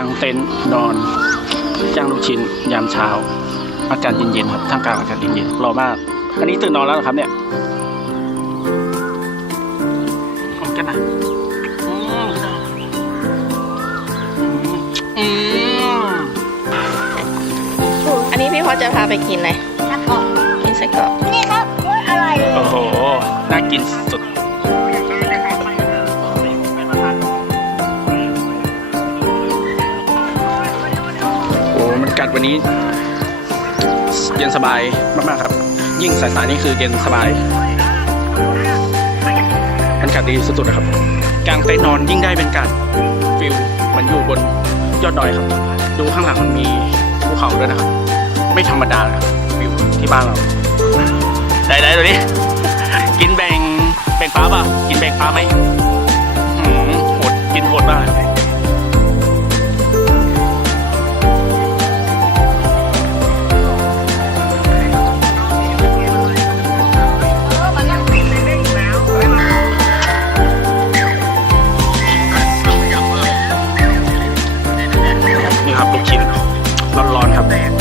างเต็นท์นอนย่างลูกชิ้นยามเช้า อากาศเย็นๆครับท่ามกลางอากาศเย็นๆรอมาก อันนี้ตื่นนอนแล้วเหรอครับเนี่ยผมกันนะอืมอืมอันนี้พี่พอจะพาไปกินอะไรแล้วก็กินไส้กรอกนี่ครับโอ้ยอร่อยเลยโอ้โห น่ากินสุด กัดวันนี้ เย็นสบายมากๆครับ ยิ่งสายๆนี่คือเย็นสบายมันกัดดีสุดๆนะครับกลางเต็นท์นอนยิ่งได้เป็นการฟิลมันอยู่บนยอดดอยครับ ดูข้างหลังมันมีภูเขาด้วยนะครับ ไม่ธรรมดาครับฟิวที่บ้านเราได้ได้ตัวนี้ กินแบ่งแบ่งฟ้าป่ะกินแบ่งฟ้าไหม stand.